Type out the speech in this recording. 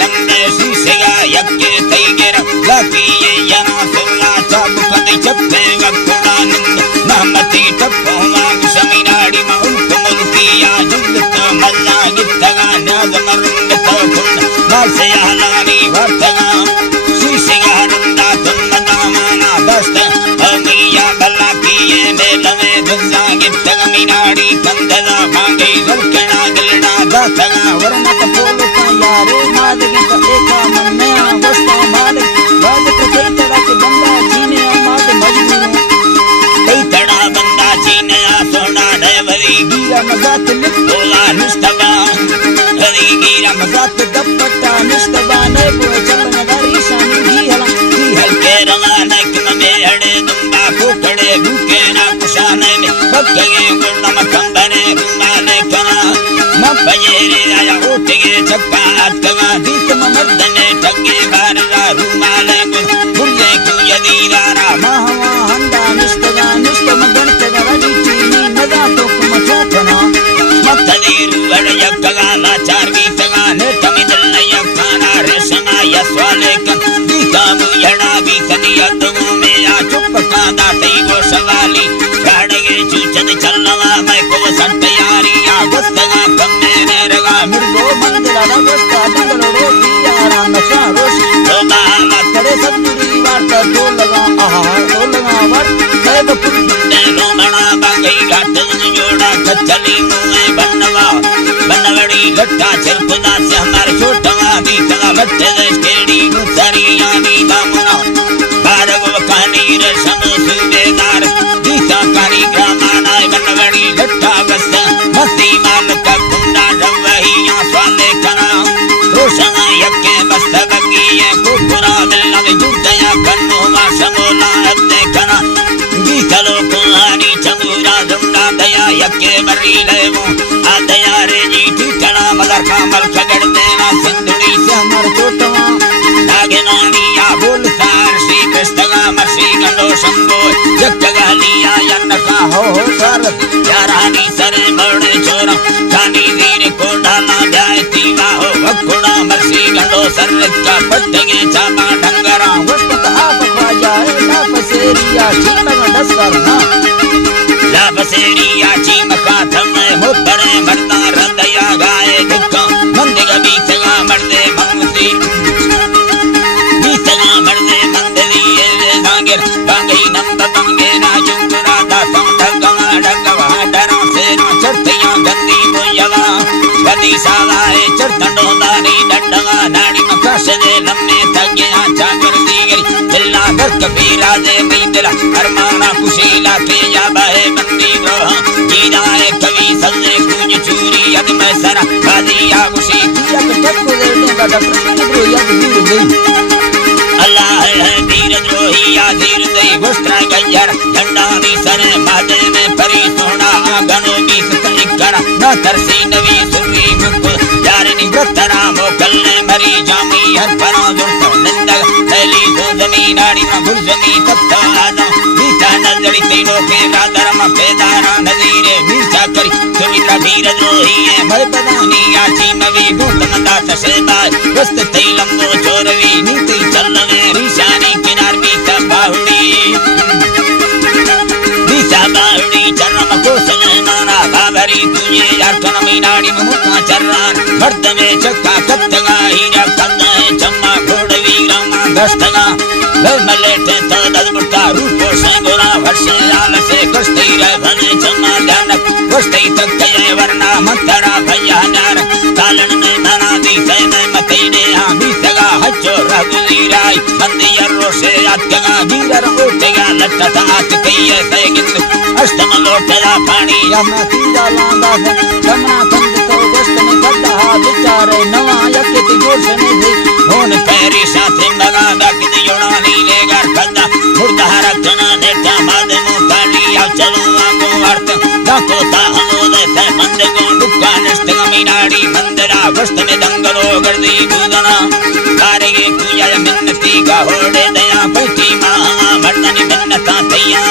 लंबे शीशेगा यक्के तैगेर लाकिये yana सुला चाबु कदे चप्पे वक्कुड़ा नंद नहमती टप्पो माग समीनाड़ी मा उल्क मुल्किया जुल्त मल्ला गित्तगा न्याज मरुंग तोकुंड मासे यालानी वर्तगा शीशेगा नंदा तुन्नदा माना दस्त अमिया बल्ला किये मेलवे दुल्ला गित्तगा मीनाड़ी कंदला भांगे गलकना गलना दातगा वरना कपोलो का यारे मादगी का एका मन में वस्ता मादगी बाद के कई तरह के बंदा जीने माद मजबूर कई तड़ा बंदा जीने सोना देवरी गिरा मजाक लिखोला निस्तबा हरी गिरा मजाक दपट्टा निस्तबा ने वो चलने दारी शानी ही हल्के रंगाने के में हड़े दुम्बा कोकड़े भूखे ना कुशाने में बक्के गुणम कंबने रुमाले कना मपजेरे आया उठगे चक्का अटका दीत मर्दने टगे बारला रुमाले बुल्ले को यदीदारा महवा हंदा निस्तगा निस्तम गणतगा वडी चीनी नदा तो कुमचोकना मतदीरु वड यक्का लाचार गीतगा ने तमिदल यक्काना रेशमा यस्वाले कन गीतामु यडा गीतनी अदगो में आ चुप कांदा तैगो सवाली गाड़गे चूचन चलवा मैं को संतयारी आ गुस्तगा कम्मे ने रगा मिर्गो मंदिरा रगस्ता बंगलो दियारा नशा रोशी तो बाला करे सतुरी वार्ता तो लगा आहा तो लगा वर सब पुण्य लो मना बागई घाट जोड़ा कचली मुए बनवा बनवड़ी लट्टा चरपदा से हमारे छोटवा दी तगा लट्टे देश केड़ी गुसरी यानी दामना बारगो कहानी रे समसुबेदार गीता कारी ग्रामाना बनवड़ी लट्टा बस मस्ती माल का कुंडा रवहिया स्वाले कना रोशना यक्के बस बगिए कुकुरा दिल जुदया कन्नो मा समोला अपने कना गीतलो कुहानी चंदूरा दुंडा दया यक्के मरी लेवो आ दया रे जी ठिकना मदर कामल खगड़ देना सिंधुड़ी से हमर छोटवा लागे नानिया बोल सार श्री कृष्णगा मसी गंडो संगो जगगा लिया यन्नका हो सर यारानी सरे मरणे छोरा कानी वीर को डाला जाए तीवा हो वकुड़ा मसी गंडो सर का पट्टगे चापा ढंगरा वस्तत आप ख्वाजाए ना पसेरिया चीमक डस्कर ना ला पसेरिया चीमका थमे मुतरे मरदा रदया गाए दुक्का मंदिग बीतगा मर्दे मंगसी बीतगा मर्दे मंदरी ये सांगिर बांगई नंद बंगे ना जुंगरा दा संधगा डगवा डरा से ना चढ़तियां गंदी मुयवा गदी सालाए चढ़तंडो दारी डंडवा नाड़ी मकाश दे लम्मे तगे आचा कर दी गई दिल्ला कर कबीरा दे मिंदला अरमाना कुशीला के या बहे बंदी ग्रोह जीराए कवि सजे कुछ चूरी यद में सरा बादिया कुशी दिया के टक्को देने का प्रश्न ग्रो यद वीर गई अल्लाह है वीर द्रोही या धीर दे वस्त्र गंजर झंडा दी सरे मादे में परी सोना गनो की सतलिकरा न तरसी नवी सुरी मुकुल यारनी व्रतरा मोकलने मरी जामी हर परा दुर्त नंदग थैली तो जमीन आड़ी में गुरजनी तत्ता आदा बीता नजरी तीनों के रादर में पेदारा नजीरे मीर्चा करी सुमित्रा वीर द्रोही है भय पदानी याची नवी गौतम दास सेबाय वस्त तैलम दो चोरवी नीति चलवे ऋषानी किनार बीता बाहुड़ी चरम कोसल नाना बाबरी तुझे यारकन मीनाड़ी मुक्का चर्रान मर्द में चक्का कत्तगा हीरा कन्ना है चम्मा घोड़ वीरा मां दस्तगा मलेटे तो दलमुटा रूपो संगोरा वर्षे लाल से कुश्ती रह बने चम्मा ध्यानक कुश्ती तक गए वरना मंतरा भैया नार कालन में मना दी सैने मतीने आमी सगा हच्चो रघुली राय मंदिर रोशे अटगा वीर उठेगा लट्टा ताच कहिए सैगिन अष्टम लोटला पानी यमना तीजा लांदा है यमना कंद तो वस्त में गड्ढा बिचारे नवा यके तिजोर से नहीं थी होन पैरी साथे मगा दक योड़ा नीले घर कदा मुर्दा रखना नेटा मादे मुकाली या चलो आगो अर्थ दाको ता हमोदे ते मंद गो दुक्का नष्ट मीनाड़ी मंदरा वस्त में दंगलो गर्दी दूदना कारेगे पूजा मिन्नती का होड़े दया पैती मां मर्दनी मिन्नता तैया